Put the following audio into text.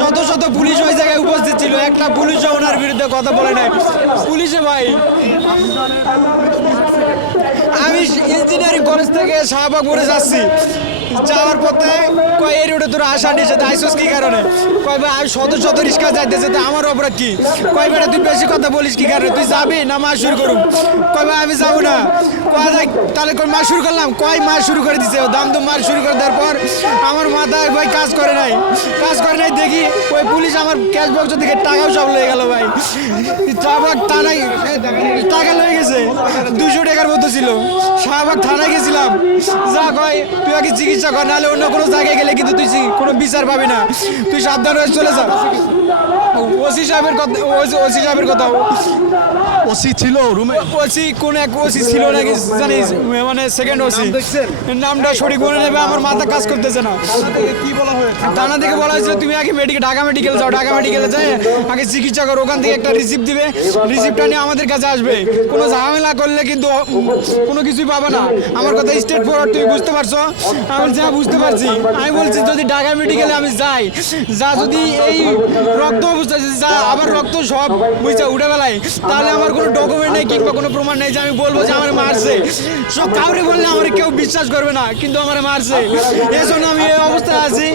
শত শত পুলিশ ওই জায়গায় উপস্থিত ছিল, একটা পুলিশও ওনার বিরুদ্ধে কথা বলে নাই। পুলিশে ভাই, আমি ইঞ্জিনিয়ারিং কলেজ থেকে শাহবাগ মোড়ে যাচ্ছি, যাওয়ার পথে কয় এই রোডে তোর আসা নিষেধ, আইসোস কি কারণে? কয় ভাই আমি শত শত রিক্সা যাইতেছে, তো আমার অপরাধ কি? কয় বেটা তুই বেশি কথা বলিস কি কারণে, তুই যাবি না মাস শুরু করুম? কয় ভাই আমি যাবো না। কয় যাই তাহলে কয় মাস শুরু করলাম, কয় মাস শুরু করে দিছে, দাম দুম মাস শুরু করে দেওয়ার পর আমার মাথায় ভাই কাজ করে নাই, দেখি ওই পুলিশ আমার ক্যাশ বক্স থেকে টাকাও সব লয়ে গেল ভাই। শাহবাগ থানায় টাকা লয়ে গেছে, 200 টাকার মতো ছিল। শাহবাগ থানায় গেছিলাম, যা কয় তুই আগে চিকিৎসা কর, নাহলে অন্য কোনো জায়গায় গেলে কিন্তু তুই কোনো বিচার পাবি না, তুই সাবধান হয়ে চলে যা। ওসি সাহেবের কথা ওসি ছিল রুমে? ওসি কোন এক ওসি ছিল নাকি জানিস, মানে সেকেন্ড ওসি, নামটা সঠিক মনে নেবে, আমার মাথা কাজ করতেছে না। কি বলা হয়? থানা থেকে বলা হয়েছিল তুমি আগে ঢাকা মেডিকেল যাও, ঢাকা মেডিকেলে যাই আগে চিকিৎসা করো, ওখান থেকে একটা রিসিপ্ট দিবে, রিসিপ্টটা নিয়ে আমাদের কাছে আসবে। কোনো ঝামেলা করলে কিন্তু কোনো কিছুই পাবে না। আমার কথা স্টেট ফরওয়ার্ড, তুমি বুঝতে পারছো? আমি বলছি হ্যাঁ বুঝতে পারছি। আমি বলছি যদি ঢাকা মেডিকেলে আমি যাই, যদি এই রক্ত অবস্থা আবার রক্ত সব বুঝছে উঠে বেলায়, তাহলে আমার কোনো ডকুমেন্ট নেই কিংবা কোনো প্রমাণ নেই যে আমি বলবো যে আমার মারছে। সব কাউরে বললে আমার কেউ বিশ্বাস করবে না, কিন্তু আমার মারছে, এই জন্য আমি এই অবস্থায় আছি।